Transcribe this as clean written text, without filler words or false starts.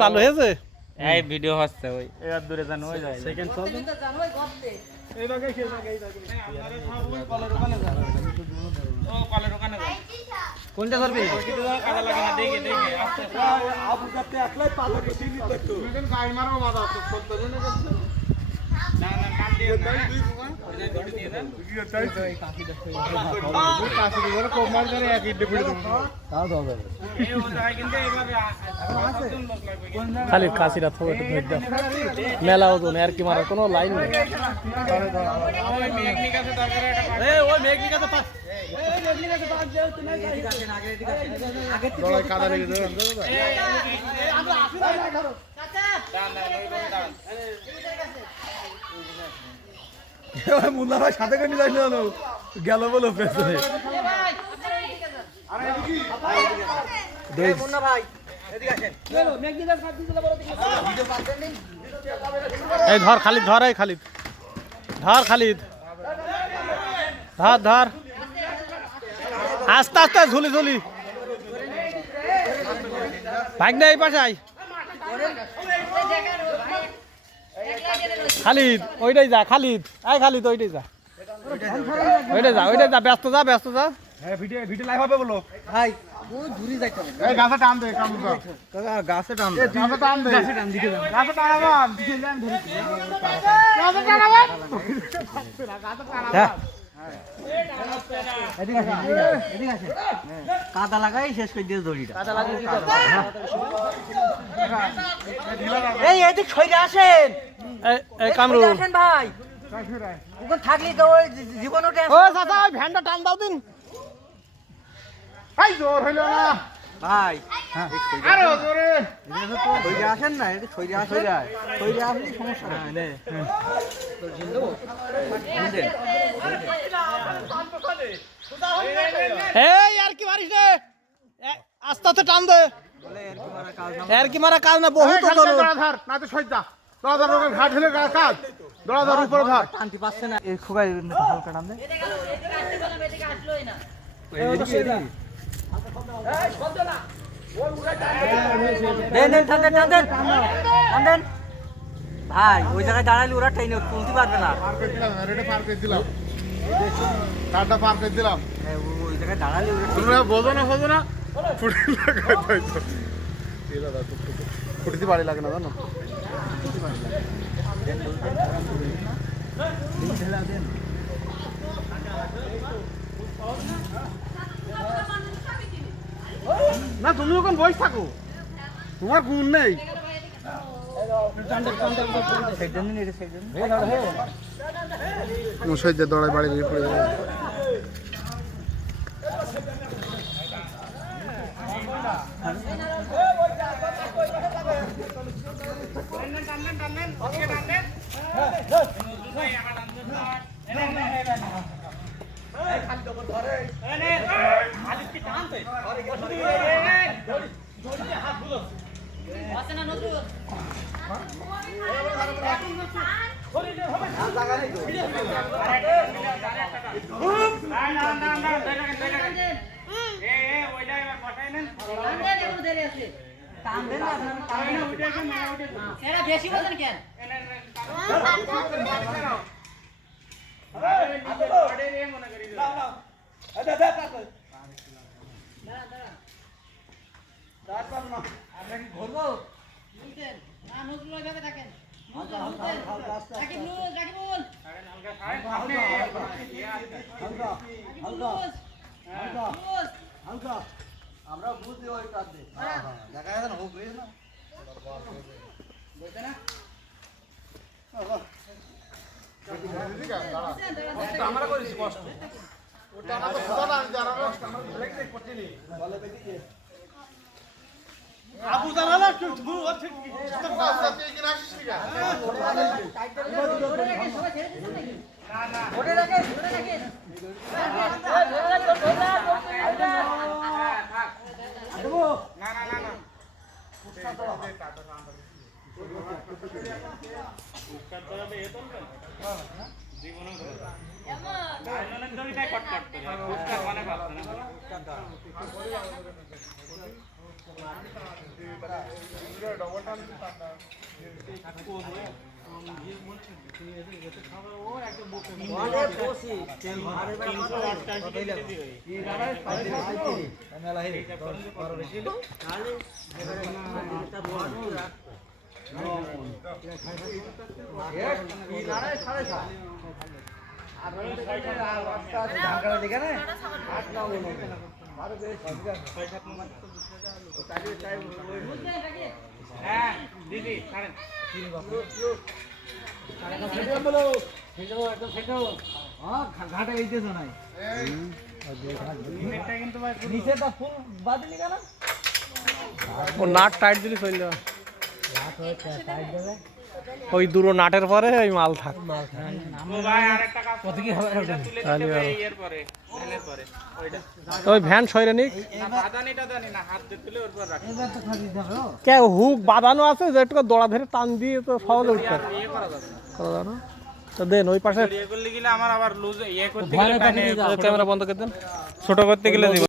চালু হয়েছে এই ভিডিও হচ্ছে ওই এবার দূরে যান ওই যায় সেকেন্ড চল কোনটা ধরবি কাদা লাগে না দেখে দেখে আস্তে আবু যাতে একলাই পাতা বেশি নিতে তো তুমি গাড়ি মারবো বাধা তো করতে দেন না না কাম দিয়ে না দড়ি দিয়ে দেন কাছে দিয়ে কোপ মার করে এক ইডে ফিরে দেবো তাও দাও যাবে এই ও জায়গা কিন্তু এইভাবে কতজন লোক লাগবে খালি কাশিরা থোড়া একটু ধরে দাও মেলা ওজন আর কি মারার কোনো লাইন নেই ওই মেঘনিক আছে দরকার এটা ওই মেঘনিক আছে পাস দড়াই কাদা লেগে যাবে আমরা আসি না ধরো চাচা দাঁড়ান দাঁড়ান মুন্না ভাই সাথে করে নিয়ে যাই না গেল বলো পেছনে এই ধর খালিদ ধর এই খালিদ ধর খালিদ ধর ধর আস্তে আস্তে ঝুলি ঝুলি ভাগ না এই পাশে আই খালিদ ওইটাই যা খালিদ আয় খালিদ ওইটাই যা ওইটাই যা ব্যস্ত যা ব্যস্ত যা হ্যাঁ ভিডিও ভিডিও লাইভ হবে বলো ভাই ওই দূরে যাইতে হবে এই গাছে টান দে কাম কর কাকা গাছে টান গাছে টান দে গাছে টান দিকে যাও গাছে টানাবান দিকে যান ধরে গাছে টানাবান হ্যাঁ এদিকে আসেন এদিকে আসেন কাদা লাগাই শেষ করে দিয়ে দড়িটা কাদা লাগাই কি করব এই এদিক সইরে আসেন এই কামরু আসেন ভাই ওখানে থাকলি তো ওই জীবন ওঠে ও দাদা ওই ভ্যানটা টান দাও দিন এই জোর হইলো না ভাই আরে জোরে সইরে আসেন না এদিক সইরে আসেন সইরে আসলে সমস্যা নেই এই আর কি মারিস রে আস্তে আস্তে টান দে আর কি মারা কাজ না বহুত দড়া ধর না তো সইজা দড়া ধর ওকে ঘাট হলে কাজ দড়া ধর উপরে ধর টানতে পারছে না এই খোগাই হালকা টান দে ভাই ওই জায়গায় দাঁড়ালে ওরা ট্রেনে তুলতে পারবে না পার করে দিলাম রেডে পার করে দিলাম কারটা পার করে দিলাম ওই জায়গায় দাঁড়ালে ওরা তোমরা বোঝো না ফুটি লাগাই তাই তো এই দাদা ফুটিতে বাড়ি লাগে না জানো না তুমি ওখানে বসে থাকো তোমার গুণ নেই মশাইদের দড়াই বাড়ি বেরিয়ে পড়ে যাবে বেশি বলেন কেন আমরা বুঝতে ওই কাজ দে দেখা যাচ্ছে না হোক না বুঝতে না আমরা করেছি কষ্ট ওটা আমাদের খোদা না যারা আমরা ব্রেক চেক করতে নি বলে বেদিকে আবু জানালা তুই ওর ঠিক তোর কাছে তুই কি রাখিস না না না ওরে রাখে ওরে রাখে না না না না জীবনে অনেক দড়িটাই কট কট করে মানে পাচ্ছে না হ্যাঁ দিদি ছাড়েন ঘাটে এইতেছো নাই এটা কিন্তু ভাই নিচেটা ফুল বাদিনি কেন ও নাট টাইট দিলে চলে যাবে ওই দুটো নাটের পরে ওই মাল থাক ও ভাই আরেকটা কাজ কত কি হবে তুলে দিতে হবে এর পরে এর পরে ওইটা ওই ভ্যান সইরে নিক না বাদানিটা জানি না হাত দিয়ে তুলে ওর পর রাখ এবার তো খালি যাবে কে হুক বাঁধানো আছে যে একটু দড়া ধরে টান দিয়ে তো সহজে উঠতে পারে। ইয়ে করা যাবে করা যায় না? তো দেন ওই পাশে ইয়ে করলে গেলে আমার আবার লুজ ইয়ে করতে গেলে ক্যামেরা বন্ধ করে দেন ছোট করতে গেলে দিব